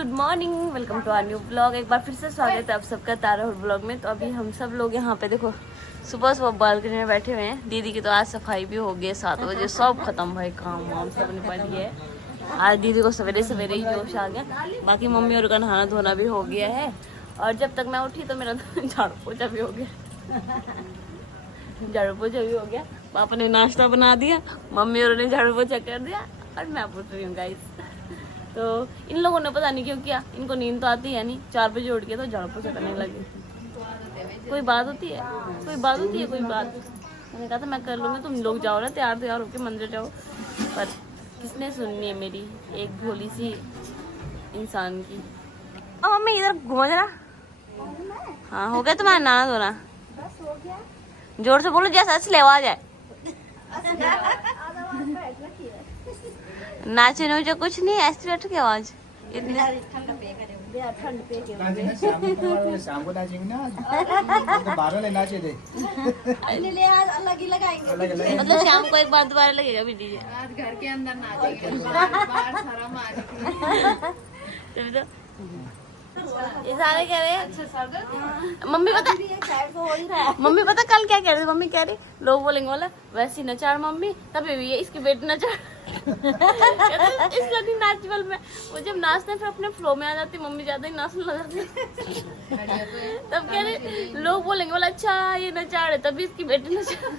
Good morning, welcome to our new blog. एक बार फिर से स्वागत है आप सबका ताराहुल ब्लॉग में। तो अभी हम सब लोग यहाँ पे देखो सुबह सुबह बालकनी में बैठे हुए हैं। दीदी की तो आज सफाई भी हो गई 7 बजे, सब खत्म भाई, काम वाम सब निपट गया है। आज दीदी को सवेरे सवेरे ही जोश आ गया। बाकी मम्मी और का नहाना धोना भी हो गया है। और जब तक मैं उठी तो मेरा झाड़ू पोछा भी हो गया। झाड़ू पोछा भी हो गया, पापा ने नाश्ता बना दिया, मम्मी और ने झाड़ू पोछा कर दिया और मैं पूछ रही हूँ गाइस। तो इन लोगों ने पता नहीं क्यों किया, इनको नींद तो आती है नहीं, 4 बजे उठ के तो झाड़ू पोछा करने लगे। कोई बात होती है, कोई बात होती है, कोई बात। मैंने कहा था मैं कर लूँगी, तुम लोग जाओ ना तैयार होके मंदिर जाओ। पर किसने सुननी है मेरी एक भोली सी इंसान की। अब मम्मी इधर घूमो जरा। हाँ हो गया तुम्हारा नहाना धोना? जोर से बोलो जैसा असली आवाज है। नाचे नोचे कुछ नहीं, ऐसी बैठ की आवाज इतनी। शाम को नाचेंगे ना, तो 12 ले नाचे थे। अलग ही लगाएंगे, मतलब शाम को एक बार दोबारा लगेगा भी डीजे। आज घर के अंदर नाचेंगे, बाहर सारा मारेंगे। ये सारे कह रहे हैं मम्मी पता कल क्या कह रही थी? मम्मी कह रही लोग बोलेंगे बोला वैसी नचार मम्मी, तभी भी इसकी बेटी नचार। इसलिए नेचुरल में वो जब नाचते हैं फिर अपने फ्लो में आ जाती, मम्मी ज्यादा ही नाचने लग जाती। तब कह रहे लोग बोलेंगे बोला अच्छा ये नचार है, तभी इसकी बेटी नचार।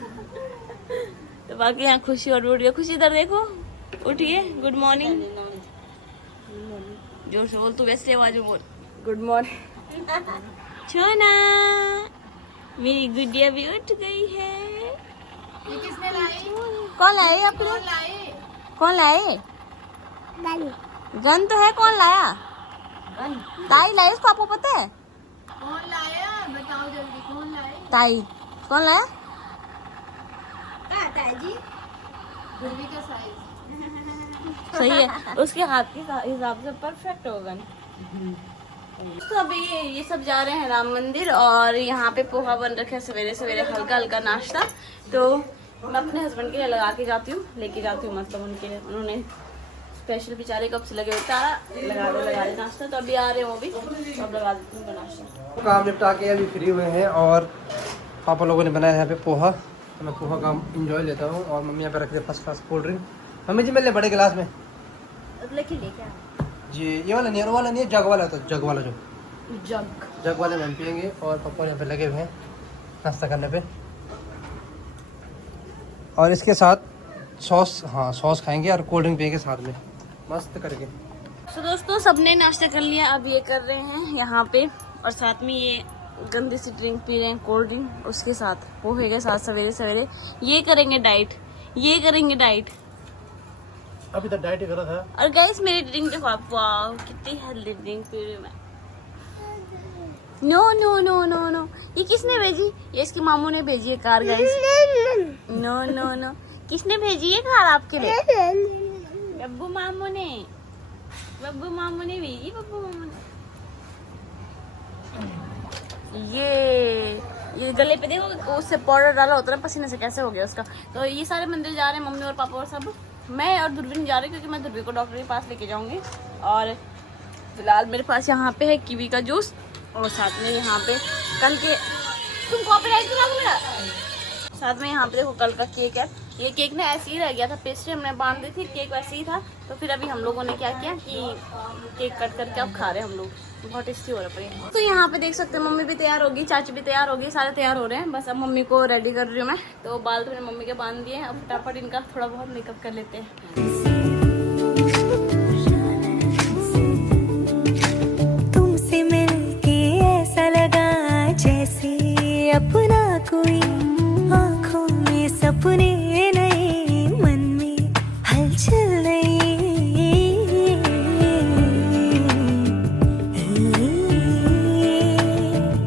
तो बाकी यहाँ खुशी और उठ गया। खुशी इधर देखो, उठिए, गुड मॉर्निंग। जोर से बोल, तू वैसे आवाज में बोल, गुड मॉर्निंग। छोना मेरी गुड़िया भी उठ गई है। ये किसने लाई? कौन लाए आपने? कौन लाए? कौन लाए? गन तो है, कौन लाया? ताई लाई, उसको आपको पता है? कौन लाया? बताओ जल्दी, कौन लाए? ताई कौन लाया? ताजी गुर्वी का साइज सही है, उसके हाथ के हिसाब से परफेक्ट होगा। तो अभी ये सब जा रहे हैं राम मंदिर और यहाँ पे पोहा बन रखे है सवेरे सवेरे, हल्का हल्का नाश्ता। तो मैं अपने हस्बैंड के लिए लगा के जाती हूँ, लेके जाती हूँ, मतलब उनके लिए। उन्होंने स्पेशल बेचारे कब से लगे हुए, तारा लगा दे नाश्ता। तो अभी आ रहे हैं वो भी, तो अब लगा देती हूँ नाश्ता। काम निपटा के अभी फ्री हुए हैं और पापा लोगों ने बनाया है यहाँ पे पोहा, तो मैं पोहा का इंजॉय लेता हूँ। और मम्मी यहाँ पे रख दे first class cold drink. Mummy ji मेरे बड़े गिलास में जी, ये वाला नहीं, वाला नहीं है, जग वाला, तो जग वाला जो जग वाले में हम पियेंगे। और पापा यहाँ पे लगे हुए हैं नाश्ता करने पे, और इसके साथ सॉस, हाँ सॉस खाएंगे और कोल्ड ड्रिंक पियेंगे साथ में मस्त करके। तो दोस्तों सबने नाश्ता कर लिया, अब ये कर रहे हैं यहाँ पे, और साथ में ये गंदी सी ड्रिंक पी रहे हैं, कोल्ड ड्रिंक, उसके साथ पोहे के साथ सवेरे सवेरे। ये करेंगे डाइट, ये करेंगे डाइट। अभी तक डाइट करा था। और गाइस मेरी ड्रिंक देखो आप, वाह कितनी हेल्दी ड्रिंक पी रही हूँ मैं। No no no no no, ये किसने भेजी? ये इसके मामू ने भेजी है car guys. No no no, किसने भेजी है कार आपके लिए? बब्बू मामू ने, बब्बू मामू ने भेजी, बब्बू मामू ने। ये गले पे देखो, उससे पाउडर डाला होता है पसीने से, कैसे हो गया उसका। तो ये सारे मंदिर जा रहे हैं, मम्मी और पापा और सब। मैं और दुर्बिन जा रही हूँ क्योंकि मैं दुर्बिन को डॉक्टर के पास लेके जाऊंगी। और फिलहाल मेरे पास यहाँ पे है कीवी का जूस, और साथ में यहाँ पे कल के, तुम कॉपीराइट करा दो मेरा। साथ में यहाँ पे देखो कल का केक है। ये केक ना ऐसे ही रह गया था, पेस्ट्री हमने बांध दी थी, केक वैसे ही था। तो फिर अभी हम लोगों ने क्या किया कि केक कट करके अब खा रहे हैं हम लोग, बहुत टेस्टी हो रहा है। तो यहाँ पे देख सकते हैं मम्मी भी तैयार होगी, चाची भी तैयार होगी, सारे तैयार हो रहे हैं। बस अब मम्मी को रेडी कर रही हूँ मैं। तो बाल तो मैंने मम्मी के बांध दिए हैं, अब फटाफट इनका थोड़ा बहुत मेकअप कर लेते हैं। तुमसे मिलके ऐसा लगा जैसे अपना कोई, आँखों में सपने नए, मन में हलचल नई।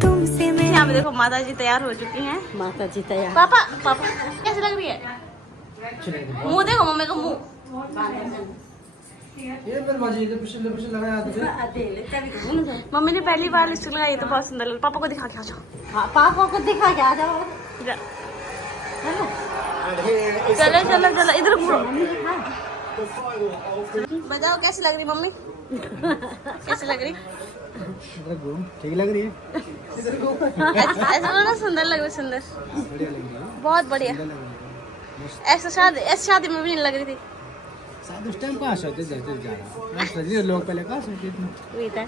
तुमसे मैं, यहाँ पे देखो माता जी तैयार हो चुकी हैं। माता जी तैयार। पापा पापा कैसे लग रही है? मुँह देखो मम्मी का मुँह। ये मेरे बाजी के पिछले लगाया था। मम्मी ने पहली बार लिपस्टिक लगाई, तो बहुत सुंदर लग। पापा को दिखा के आ जाओ। पापा को दिखा के आ जाओ। चलो चलो चलो, इधर घूरो। बताओ कैसी लग रही मम्मी? कैसी लग रही? ठीक लग रही है। ऐसा बोलो ना, सुंदर लग रही, सुंदर, बढ़िया लग रही है। बहुत बढ़िया। ऐसा शादी में भी नहीं लग रही थी। शायद उस टाइम कहाँ सोचे जा रहा लोग पहले कहाँ सोचे थे। वही था।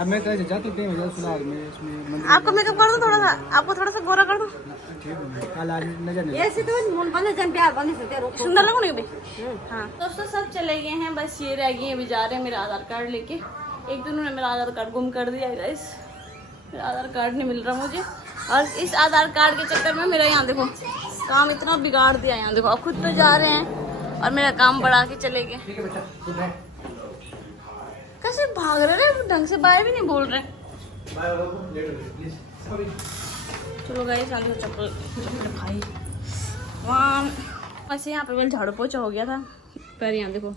अब मैं कहीं जाते थे फिलहाल में इसमें आपको मेकअप कर दूं थोड़ा सा, आपको थोड़ा सा गोरा कर दूं? ठीक है, कल आज नजर नहीं। ऐसे तो मन बने जन प्यार बने से तेरे सुंदर लगूं नहीं भाई? हाँ दोस्तों, सब चले गए हैं, बस ये रह गई है, अभी जा रहे हैं मेरा आधार कार्ड लेके। एक दिन उन्होंने मेरा आधार कार्ड गुम कर दिया है गाइस, मेरा आधार कार्ड नहीं मिल रहा मुझे। और इस आधार कार्ड के चक्कर में मेरा यहाँ देखो काम इतना बिगाड़ दिया। यहाँ देखो, अब खुद तो जा रहे हैं और मेरा काम बढ़ा के चले गए। कैसे भाग रहे हैं, ढंग से बाय भी नहीं बोल रहे। चलो गाइस, आगे चप्पल भाई वहाँ ऐसे यहाँ पे झाड़ू पोछा हो गया था। पर यहाँ देखो,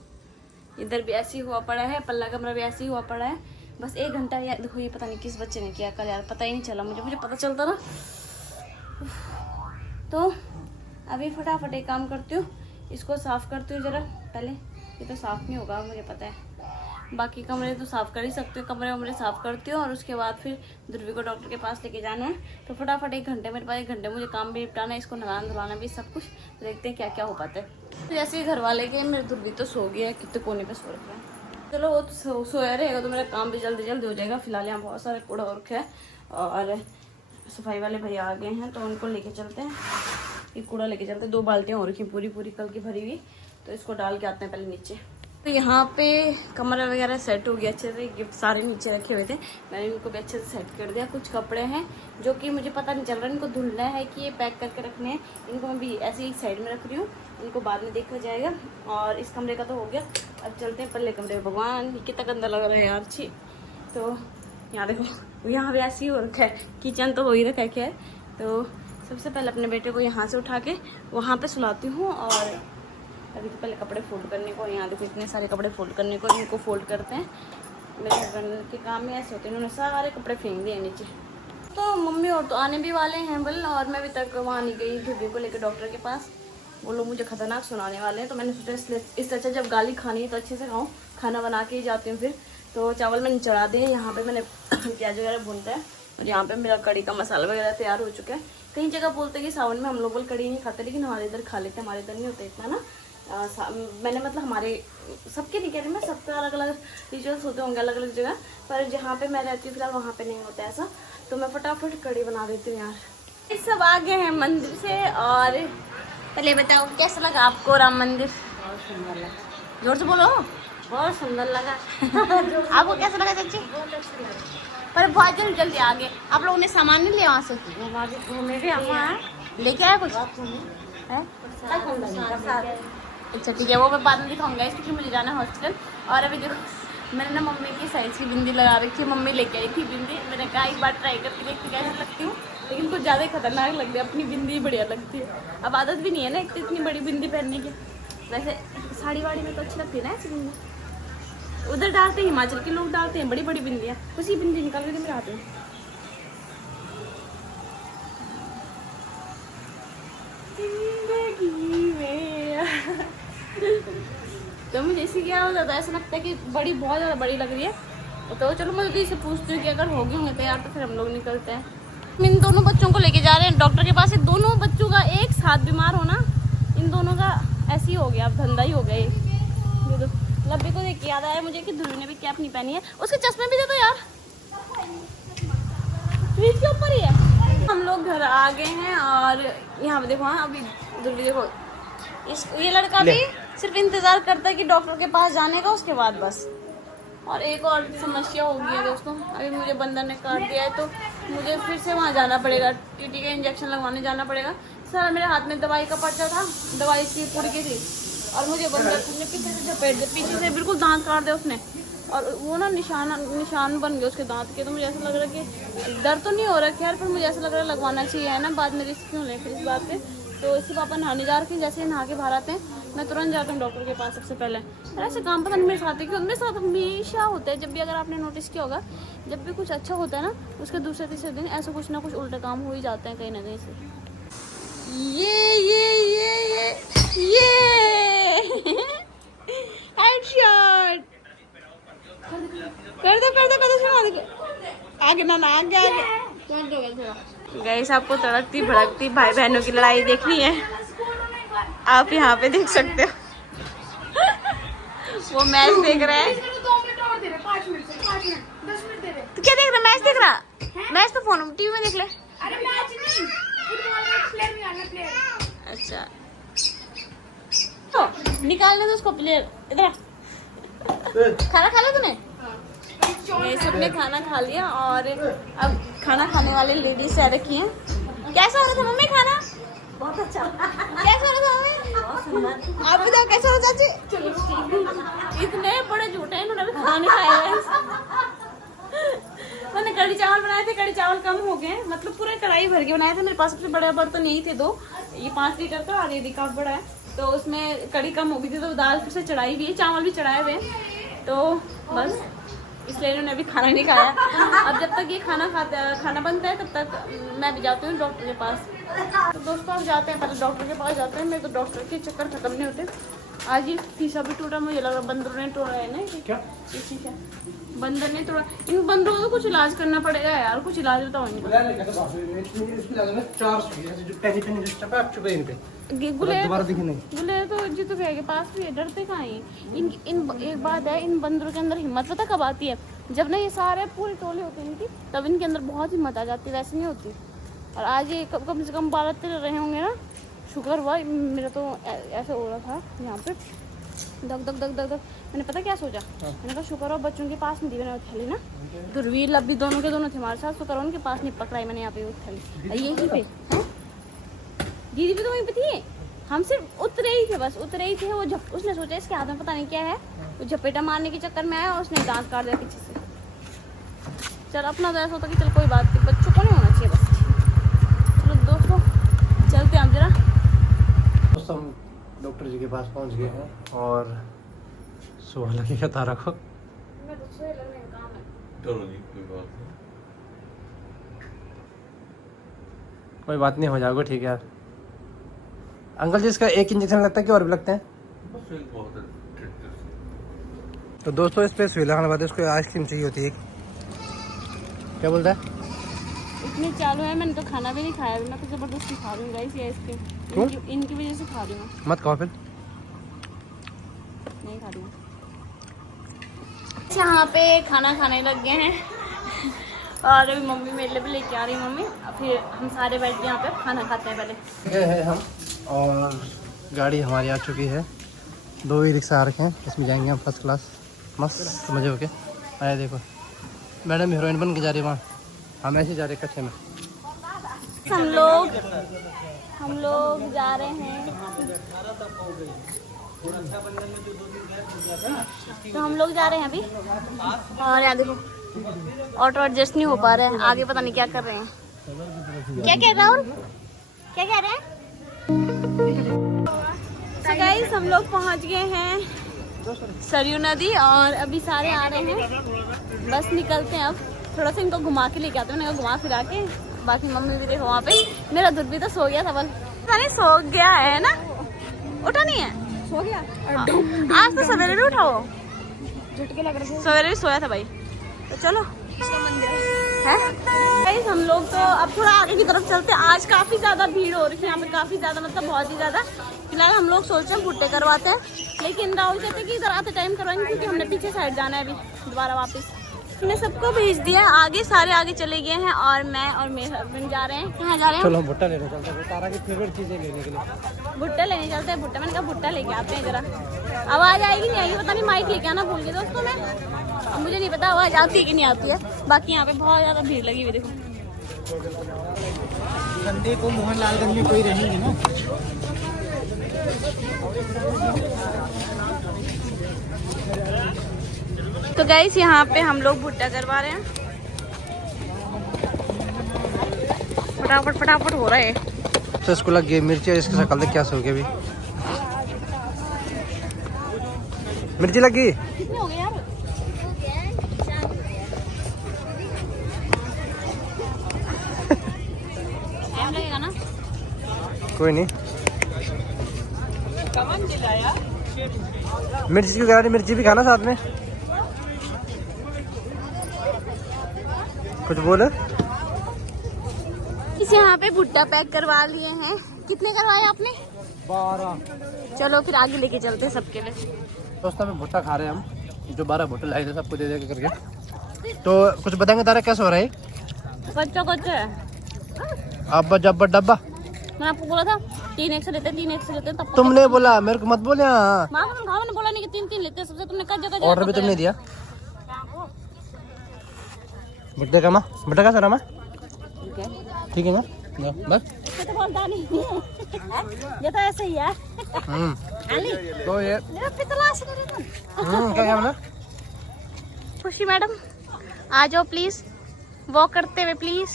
इधर भी ऐसे ही हुआ पड़ा है, पल्ला कमरा भी ऐसे ही हुआ पड़ा है। बस 1 घंटा यार देखो, ये पता नहीं किस बच्चे ने किया कल यार, पता ही नहीं चला मुझे पता चलता ना। तो अभी फटाफट एक काम करती हूँ, इसको साफ़ करती हूँ जरा पहले। ये तो साफ़ नहीं होगा मुझे पता है, बाकी कमरे तो साफ़ कर ही सकती हूँ। कमरे वमरे साफ़ करती हूँ और उसके बाद फिर ध्रुवी को डॉक्टर के पास लेके जाना है। तो फटाफट 1 घंटे मेरे पास, 1 घंटे मुझे काम भी निपटाना है, इसको नहलाना धुलाना भी सब कुछ। देखते हैं क्या क्या हो पाता है। तो जैसे ही घर वाले के, मेरे ध्रुवी तो सो गया है, कितने कोने पर सो रखा है। चलो वो तो सोया रहेगा तो मेरा काम भी जल्दी जल्दी हो जाएगा। फिलहाल यहाँ बहुत सारे कूड़ा और रखा है और सफाई वाले भैया आ गए हैं तो उनको लेके चलते हैं। ये कूड़ा लेके चलते हैं, 2 बाल्टियाँ हो रखी पूरी पूरी कल की भरी हुई, तो इसको डाल के आते हैं पहले नीचे। तो यहाँ पे कमरा वगैरह सेट हो गया अच्छे से, गिफ्ट सारे नीचे रखे हुए थे, मैंने इनको भी अच्छे से सेट कर दिया। कुछ कपड़े हैं जो कि मुझे पता नहीं चल रहा इनको धुलना है कि ये पैक करके रखने हैं, इनको मैं भी ऐसे ही साइड में रख रही हूँ, इनको बाद में देखा जाएगा। और इस कमरे का तो हो गया, अब चलते हैं पहले कमरे में। भगवान ये कितना गंदा लग रहा है यार, छी। तो यहाँ देखो, यहाँ भी ऐसे ही हो रखा है, किचन तो हो ही रखा है खैर। तो सबसे पहले अपने बेटे को यहाँ से उठा के वहाँ पे सुलाती हूँ और अभी तो पहले कपड़े फोल्ड करने को, यहाँ देखो इतने सारे कपड़े फोल्ड करने को, इनको फोल्ड करते हैं। मेरे हस्बैंड के काम में ऐसे होते हैं, उन्होंने सारे कपड़े फेंक दिए नीचे। तो मम्मी और तो आने भी वाले हैं बल, और मैं अभी तक वहाँ नहीं गई ध्रुवी को लेकर डॉक्टर के पास। वो लोग मुझे खतरनाक सुनाने वाले हैं, तो मैंने सोचा इससे अच्छा जब गाली खानी है तो अच्छे से खाऊँ, खाना बना के ही जाती हूँ फिर। तो चावल मैंने चढ़ा दिए, यहाँ पे मैंने प्याज वगैरह भूनता है और यहाँ पे मेरा कड़ी का मसाला वगैरह तैयार हो चुका है। कई जगह बोलते हैं कि सावन में हम लोग कड़ी नहीं खाते, लेकिन हमारे इधर खा लेते हैं, हमारे इधर नहीं होता इतना ना। मैंने मतलब हमारे सबके नहीं कह रही मैं, सबके अलग अलग रिचुअल्स होते होंगे अलग अलग जगह, पर जहाँ पे मैं रहती हूँ फिलहाल वहाँ पे नहीं होता ऐसा। तो मैं फटाफट कड़ी बना देती हूँ यार। इस सब आ गए हैं मंदिर से, और पहले बताओ कैसा लगा आपको राम मंदिर? बहुत सुंदर लगा, जोर से बोलो। बहुत सुंदर लगा। आपको कैसा लगा चाची? बहुत अच्छा लगा। पर बहुत जल्दी जल्दी आ गए। आप लोगों ने सामान नहीं लिया वहाँ से? वो मेरे यहाँ लेके आया कुछ है? अच्छा ठीक है, वो मैं बाद में दिखाऊंगा क्योंकि मुझे जाना है हॉस्पिटल। और अभी देखो मैंने ना मम्मी की साइज की बिंदी लगा रखी है, मम्मी लेके आई थी बिंदी। मैंने कहा एक बार ट्राई करके देखती कैसे लगती हूँ, लेकिन कुछ ज़्यादा ही खतरनाक लग रही है। अपनी बिंदी बढ़िया लगती है, अब आदत भी नहीं है ना इतनी बड़ी बिंदी पहनने की। वैसे साड़ी वाड़ी में तो अच्छी लगती है ना ऐसी बिंदी, उधर डालते हैं हिमाचल के लोग डालते हैं बड़ी बड़ी बिंदियाँ, उसी बिंदी निकाल के मेरे हाथ में। तो मुझे इसी क्या हो जाता है, ऐसा लगता है कि बड़ी बहुत ज़्यादा बड़ी लग रही है। तो चलो मैं दीदी से पूछती हूँ कि अगर हो गए होंगे तैयार तो फिर हम लोग निकलते हैं। इन दोनों बच्चों को लेके जा रहे हैं डॉक्टर के पास। ये दोनों बच्चों का एक साथ बीमार होना, इन दोनों का ऐसे ही हो गया, अब धंधा ही हो गया ये। लब्बी को देख के याद आया मुझे कि ध्रुवी ने भी कैप नहीं पहनी है, उसके चश्मे भी दे दो यार, फ्रिज के ऊपर ही है। हम लोग घर आ गए हैं और यहाँ पे देखो, हाँ अभी ध्रुवी देखो, ये लड़का भी सिर्फ इंतजार करता है कि डॉक्टर के पास जाने का, उसके बाद बस। और एक और समस्या हो गई है दोस्तों, अभी मुझे बंदर ने काट दिया है तो मुझे फिर से वहाँ जाना पड़ेगा, टीटी का इंजेक्शन लगवाने जाना पड़ेगा। सर मेरे हाथ में दवाई का पर्चा था, दवाई की पुड़की थी और मुझे बंदर ने पीछे से झपेट दिया, पीछे से बिल्कुल दांत काट दिया उसने, और वो ना निशान बन गया उसके दांत के। तो मुझे ऐसा लग रहा है कि दर्द तो नहीं हो रहा खैर, पर मुझे ऐसा लग रहा है लगवाना चाहिए है ना, बाद में रिस्क क्यों लें फिर इस बात पे। तो इससे पापा नहाने जा रखे, जैसे नहा के बाहर आते हैं मैं तुरंत जाती हूँ डॉक्टर के पास सबसे पहले। और ऐसे काम पता नहीं मेरे साथ है क्यों, मेरे साथ हमेशा होता है। जब भी, अगर आपने नोटिस किया होगा, जब भी कुछ अच्छा होता है ना, उसके दूसरे तीसरे दिन ऐसा कुछ ना कुछ उल्टे काम हो ही जाते हैं कहीं ना कहीं से। ये हेडशॉट आगे ना आगे गाइस, आपको तड़कती भड़कती भाई बहनों की लड़ाई देखनी है, आप यहाँ पे देख सकते हो। वो मैच देख रहा है। तो क्या देख रहा? मैच देख रहा? मैच तो फोन टीवी में देख ले। अच्छा तो निकालने दो उसको प्लेयर। इधर खाना खा लिया तूने? ये सबने खाना खा लिया और अब खाना खाने वाले लेडीज से रखी हैं। कैसा हो रहा था मम्मी खाना? बहुत अच्छा। कैसा हो रहा था मम्मी? आप बताओ कैसा हो रहा चाची? इतने बड़े झूठे हैं, इन्होंने भी खाना नहीं खाया है। मैंने कढ़ी चावल बनाए थे, कढ़ी चावल कम हो गए, मतलब पूरे कढ़ाई भर के बनाए थे। मेरे पास सबसे बड़े बर्तन यही थे दो, ये 5 लीटर का और ये रिकाफ बड़ा है, तो उसमें कढ़ी कम हो गई थी, तो दाल फिर से चढ़ाई हुई है, चावल भी चढ़ाए हुए, तो बस इसलिए इन्होंने अभी खाना नहीं खाया। अब जब तक ये खाना बनता है तब तक मैं भी जाती हूँ डॉक्टर के पास। तो दोस्तों अब जाते हैं, पहले डॉक्टर के पास जाते हैं। मेरे तो डॉक्टर के चक्कर खत्म नहीं होते। आज ये शीशा भी टूटा, मुझे लग रहा बंदरों ने तोड़ा है ना। क्या ये शीशा बंदर ने तोड़ा। इन बंदरों को तो कुछ इलाज करना पड़ेगा यार, कुछ इलाज बताओ इनको। गुले तो जी तो के पास भी है, डरते कहाँ हैं। इन एक बात है, इन बंदरों के अंदर हिम्मत पता कब आती है? जब ना ये सारे पूरे टोले होते हैं इनकी, तब इनके अंदर बहुत हिम्मत आ जाती है, वैसे नहीं होती। और आज ये कम से कम 12-13 रहे होंगे ना, शुक्र हुआ। मेरा तो ऐसा हो रहा था यहाँ पे, दग दग दग दग दग। मैंने पता क्या सोचा, मैंने कहा शुक्र हो बच्चों के पास नहीं दी मैंने वो थैली ना। दुर्वीर लब्बी दोनों के दोनों थे हमारे साथ, शुक्र उनके पास नहीं पकड़ाई मैंने यहाँ पे वो थैली। यहीं पे है दीदी भी तो वहीं पे थी, हम सिर्फ उतरे ही थे, बस उतरे ही थे। वो उसने सोचा इसके हाथ में पता नहीं क्या है, वो झपेटा मारने के चक्कर में आया और उसने दांत काट दिया पीछे से। चल अपना तो ऐसा होता कि चल कोई बात नहीं, बच्चों को नहीं होना चाहिए बस। चलो दोस्तों चलते हैं हम जरा। दोस्तों हम डॉक्टर जी के पास पहुंच गए हैं और सुबह लगेगा तारा को। कोई बात नहीं, हो जाओगे ठीक है यार। अंकल जी इसका एक इंजेक्शन लगता है कि और भी लगते हैं? तो दोस्तों इस पे सुई लगाने बाद इसको आइसक्रीम चाहिए होती है। क्या बोलता है? इतनी चालू है, मैंने तो खाना भी नहीं खाया, मैं तो जबरदस्ती खा रही हूँ गाइस ये आइसक्रीम। इनकी वजह से खा रही हूँ। मत खाओ फिर। नहीं खा रही हूँ। यहाँ पे खाना खाने लग गए हैं और अभी मम्मी मेरे लिए भी लेके आ रही है मम्मी। फिर हम सारे बैठ के यहाँ पे खाना खाते हैं। पहले गए हैं हम और गाड़ी हमारी आ चुकी है। 2 ही रिक्शा आ रखे हैं, इसमें जाएंगे हम फर्स्ट क्लास मस्त मजे होके। आया देखो मैडम हीरोइन बन के जा रही है वहाँ, हम ऐसे जा रहे कच्चे में। हम लोग जा रहे हैं, तो हम लोग जा रहे हैं अभी। और यार देखो ऑटो एडजस्ट नहीं हो पा रहे हैं, आगे पता नहीं क्या कर रहे हैं। क्या कह राहुल, क्या कह रहे हैं? तो गाइस हम लोग पहुंच गए हैं सरयू नदी और अभी सारे आ रहे हैं, बस निकलते हैं। अब थोड़ा सा इनको घुमा के लेके आते हैं, घुमा फिरा के। बाकी मम्मी भी देखो वहाँ पे। मेरा दूध भी तो सो गया था, बल नहीं सो गया है ना, उठा नहीं है, सो गया। आज तो सवेरे भी उठा, वो झटके लग रहे थे, सवेरे भी सोया था भाई। तो चलो है हम लोग तो अब थोड़ा आगे की तरफ चलते हैं। आज काफी ज्यादा भीड़ हो रही है यहाँ पे, काफी ज्यादा मतलब बहुत ही ज्यादा। फिलहाल हम लोग सोच रहे हैं भुट्टे करवाते हैं, लेकिन राहुल कहते हैं कि इधर आते टाइम करवाएंगे क्योंकि हमने पीछे साइड जाना है अभी दोबारा वापस। हमने सबको भेज दिया है आगे, सारे आगे चले गए हैं और मैं और मेरे हस्बैंड जा रहे हैं। कहाँ जा रहे हैं? चलो भुट्टा लेने चलते हैं, तारा की फेवरेट चीजें लेने के लिए। भुट्टा लेने चलते हैं। भुट्टा मैंने कहा भुट्टा लेके आते हैं जरा। आवाज आएगी नहीं आएगी पता नहीं, माइक लेके आना भूल गई दोस्तों मैं। अब मुझे नहीं पता आवाज आती है कि नहीं आती है। बाकी यहाँ पे बहुत ज्यादा भीड़ लगी हुई देखो। संडे को मोहनलालगंज में कोई रहेंगे ना। तो गाइस यहाँ पे हम लोग भुट्टा करवा रहे हैं, फटाफट फटाफट हो रहा है। तो इसको लग गई मिर्ची, इसकी शक्ल देख क्या सो गई अभी। मिर्ची लग गई। कितने हो गए यार? टाइम लगेगा ना? कोई नहीं। मिर्ची की गाड़ी, मिर्ची भी खाना साथ में। कुछ बोले? इस यहाँ पे भुट्टा पैक करवा लिए हैं। कितने करवाए आपने? 12। चलो फिर आगे लेके चलते हैं सबके लिए। दोस्तों में भुट्टा खा रहे हैं हम, जो 12 भुट्टे लाए थे सबको दे दे के करके। तो कुछ बताएंगे तारा कैसे हो रहा है? कच्चा कच्चा है। अब्बा जब्बा डब्बा मैंने आपको बोला था 3 एक से लेते 3 एक से लेते तब तुमने बोला, मेरे को मत बोले। हाँ मामा ने बोला नहीं कि 3 लेते सबसे, तुमने कहा जगह ऑर्डर भी तुमने दिया। भुट्टे का माँ, भुट्टा का सारा माँ ठीक है ना? बस तो बोलता नहीं ये तो ऐसे ही है। तो ये क्या बोला? खुशी मैडम आ जाओ प्लीज, वॉक करते हुए प्लीज।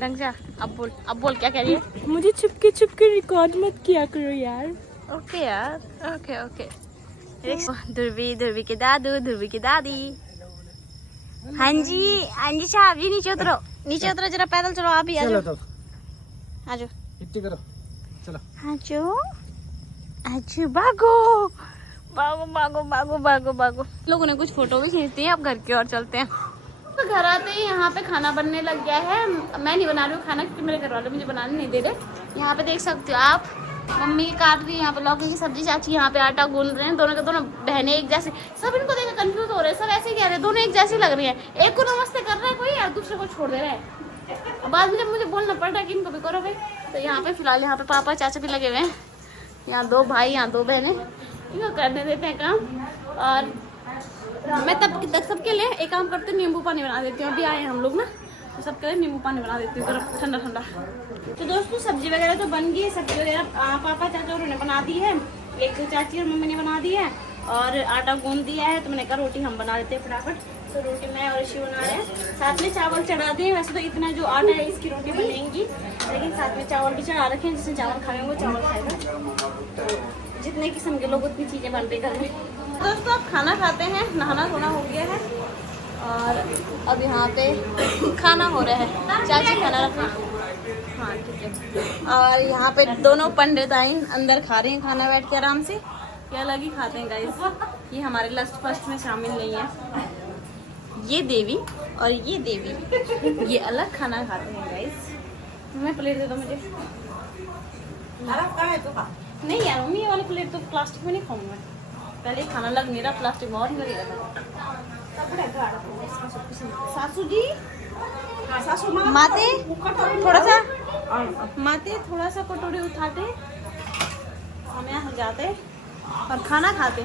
ढंग से अब बोल क्या कह रही है? मुझे छुपके छुपके रिकॉर्ड मत किया करो यार। ओके यार, ओके ओके। ध्रुवी के दादू, ध्रुवी की दादी। हाँ जी साहब जी, नीचे उतरो जरा, पैदल चलो आप ही। आ जाओ आ जाओ, इतनी करो, चलो आ जाओ, भागो भागो भागो भागो भागो भागो। लोगों ने कुछ फोटो भी खींचती हैं, अब घर की ओर चलते हैं। तो घर आते ही यहाँ पे खाना बनने लग गया है। मैं नहीं बना रही हूँ खाना क्योंकि मेरे घर वाले मुझे बनाने नहीं दे रहे। यहाँ पे देख सकते हो आप, मम्मी काट रही है यहाँ पे लौकी की सब्जी, चाची यहाँ पे आटा गूंद रहे हैं। दोनों के दोनों बहनें एक जैसे, सब इनको देखकर कंफ्यूज हो रहे हैं, सब ऐसे ही कह रहे हैं दोनों एक जैसी लग रही है। एक को नमस्ते कर रहा है कोई और दूसरे को छोड़ दे रहा है। बाद में जब मुझे बोलना पड़ रहा है कि इनको भी करो भाई, तो यहाँ पे फिलहाल यहाँ पे पापा चाचा भी लगे हुए हैं। यहाँ 2 भाई, यहाँ 2 बहनें, इनको करने देते हैं काम। और मैं तब तक सबके लिए एक काम करती हूँ, नींबू पानी बना देती हूँ। अभी आए हम लोग ना, तो सबके लिए नींबू पानी बना देती हूँ गर्म ठंडा ठंडा। तो दोस्तों सब्जी वगैरह तो बन गई है, सब्जी वगैरह पापा चाचा उन्होंने बना दी है, एक तो चाची और मम्मी ने बना दी है, और आटा गूंद दिया है। तो मैंने कहा रोटी हम बना देते हैं फटाफट। तो रोटी मैं और ऋषि बना रहे हैं, साथ में चावल चढ़ा दिए। वैसे तो इतना जो आटा है इसकी रोटी बनेगी, लेकिन साथ में चावल भी चढ़ा रखे हैं, जिसने चावल खाए वो चावल खाएगा। तो जितने किस्म के लोग उतनी चीज़ें बन रही घर में। दोस्तों अब खाना खाते हैं, नहाना धोना हो गया है और अब यहाँ पे खाना हो रहा है। चाची खाना रखना, हाँ ठीक है। और यहाँ पे दोनों पंडित आई अंदर खा रहे हैं खाना बैठ के आराम से। ये अलग ही खाते हैं गाइस, ये हमारे लस्ट फस्ट में शामिल नहीं है। ये देवी और ये देवी ये अलग खाना खाते हैं गाइस। मैं प्लेट दे दो मुझे। नहीं यार मम्मी, ये वाली प्लेट तो प्लास्टिक में नहीं खाऊंगा। पहले खाना लग नहीं रहा, प्लास्टिक में और नहीं लगेगा। सासू जी, माते थोड़ा सा कटोरी उठाते, हम यहाँ जाते और खाना खाते।